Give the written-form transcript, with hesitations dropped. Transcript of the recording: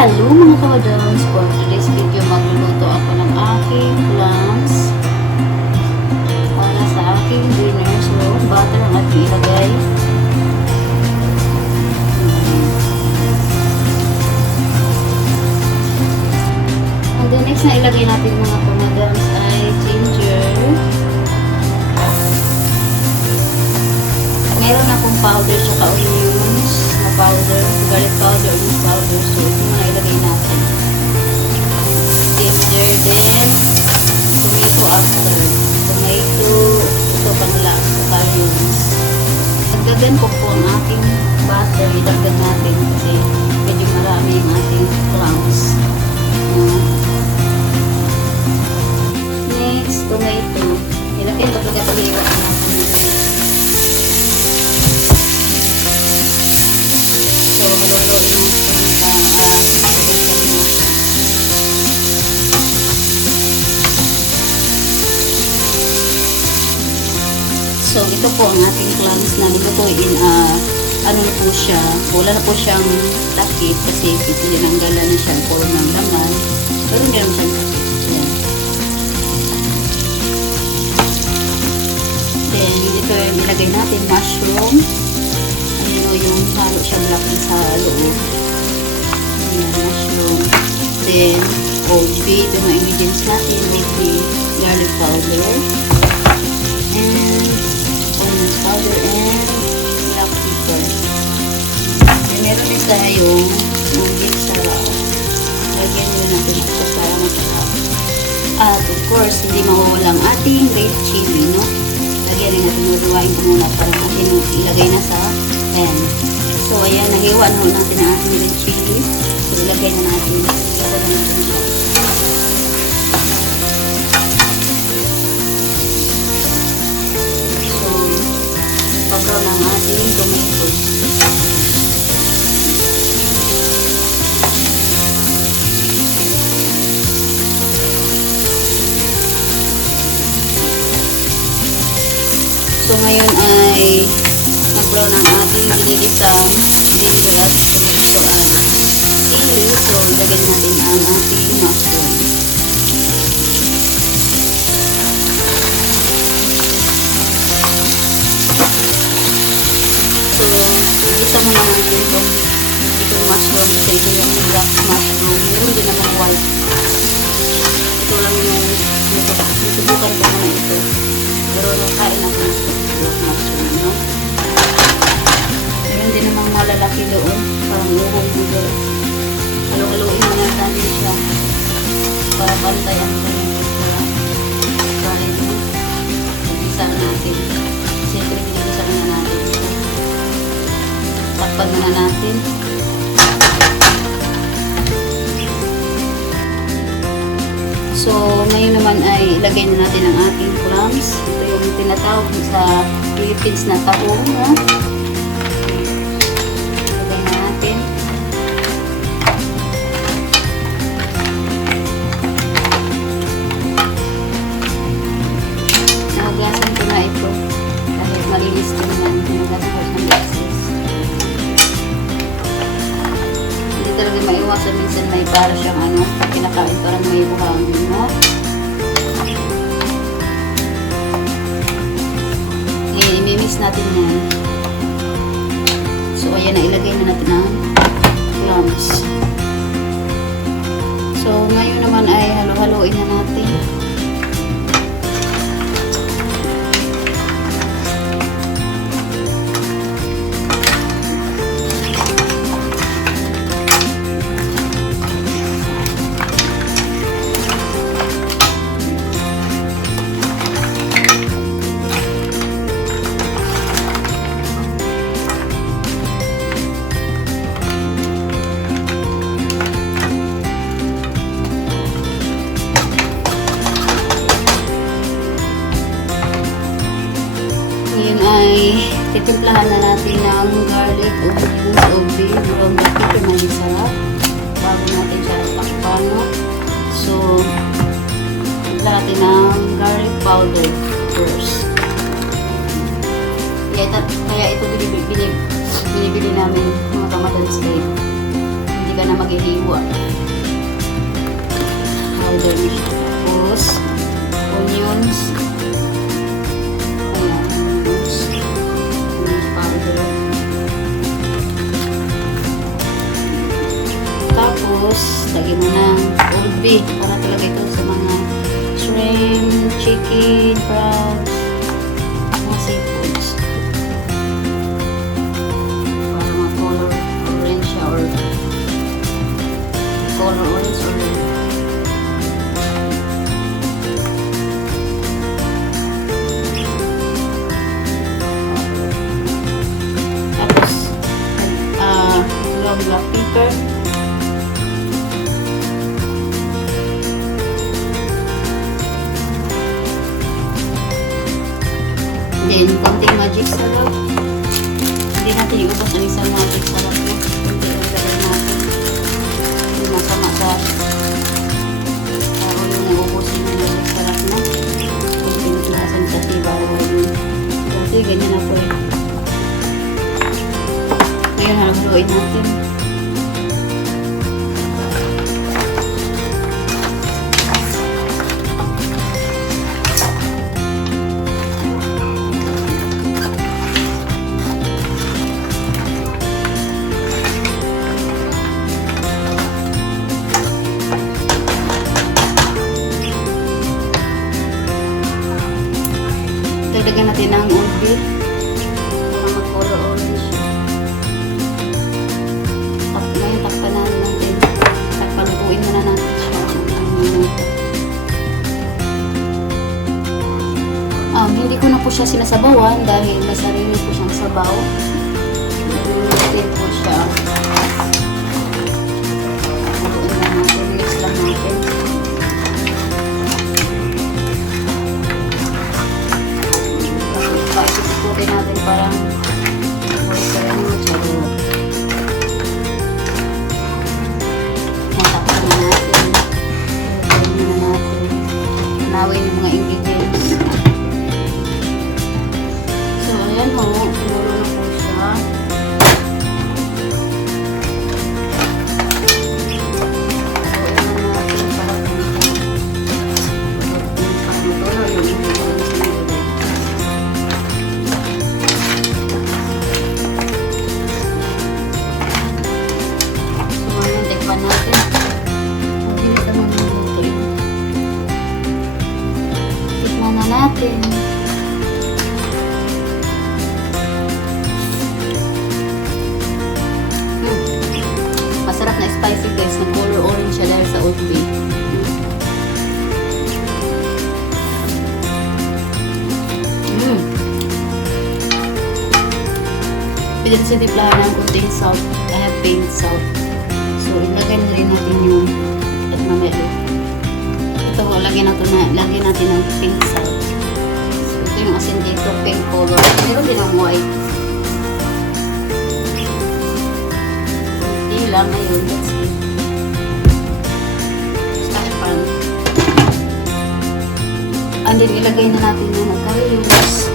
Hello mga kamadams! For today's video, magluluto ako ng aking clams para sa aking dinner. So, butter ang ating ilagay. And then next na ilagay natin mga kamadams ay ginger. Meron akong powder tsaka onions na powder, garlic powder, onions powder. So, ito na ilagay natin. Ginger, then tomato after. Tomato, ito pang lasa, onions. Dagdagan ko po ang ating butter. Idagdag natin kasi medyo marami yung ating clams. Next, tomato. Ilagay ko pagkataliwa natin. So, halo-haloin natin So, ito po ang ating clams na lutuin. Ano na po siya, wala na po siyang takip kasi tinanggalan na siya po ng laman. Pero hindi naman siyang takip. Yan. Then, ito yung ilagay natin, mushroom. Yung halo siya black sa loob. Ayan, mushroom. Then, OG, ito mga ingredients natin. Maybe garlic powder. And onions powder and black pepper. And meron din tayong beef sarap. Lagyan nyo natin ito para masarap. At of course, hindi mawawala ang ating red chili, no? Lagyan rin natin, maluwain ko muna para natin ilagay na sa pan. So, ayan, nahiwa na natin ang ating red chili. So, ilagay na natin. Ilagay na natin siya. So, pag-brown ang ating tomato. So, ngayon ay nag-brown ang ating ginilisang ginger at sili. So, ilagay natin ang ating mushroom. So, isa muna natin itong mushroom kasi ito yung black mushroom. Meron din naman white. Ito lang yung nasubukan ko naman ito. Pero nakain natin black mushroom, no? Meron din namang malalaki doon. Parang uhong dito. Halo-haloin na natin siya. Para pantayan ko yung ito. Kahit isa natin. Siyempre, pinagisa na natin. Takpan na natin. So, ngayon naman ay ilagay na natin ang ating clams. Ito yung tinatawag sa Philippines na tahong. Ilagay na natin. Nahagasan ko na ito. Kahit malinis ko naman. Nahagasan ko ng gases. Hindi talaga maiwasan. Minsan may para siyang kinakain parang may buhangin, no? I-mix natin yan. So, ayan na, ilagay na natin ang clams. So, ngayon naman ay halo-haloin na natin. Ngayon ay titimplahan na natin ng garlic, onions, obi, brown pepper, manisarap bago natin siya pakipano. So, timpla natin ng garlic powder first. Kaya ito binibili namin mga kamadals kayo. Hindi ka na maghihiwa. Powder na siya. Tapos, onions. Ayan, onions. Onions powder. Tapos, lagyan mo ng old beef. Para talaga ito sa mga shrimp, chicken, prawns, mga seafoods. Para ma-color orange siya or color orange or red. Tapos, black pepper. Then, konting magic sarap. Hindi natin iubos ang isang magic sarap mo. Kunti ang lagay natin. Hindi masama sa tao yung nauubusin ng magic sarap mo. Kunti natin sa bawal yun. Kunti, ganyan na po eh. Ngayon, haluin natin. Dagdagan natin ng old beef para mag-color orange. Ngayon takpan na natin. Takpalutuin muna natin siya. Hindi ko na po siya sinasabawan dahil may sarili po siyang sabaw. Nalulutin po siya. Haluin lang natin. Mix lang natin. Isisukutin natin parang natakpan na natin. Natakpan na natin. Nawin yung mga ingredients. So, ayan ho. Pumuro na po siya. Natin. Masarap na spicy guys. Nag-color orange siya dahil sa old beef. Pwede kasi tiplahan ng kunting salt. I have pink salt. So, ilagay na rin natin yung at mamaya. Ito, lagyan natin ng pink salt. So, ito yung asin dito, pink color. Meron din ang white. Hindi lang ngayon. That's it. Takpan. And then, ilagay na natin yung curry leaves.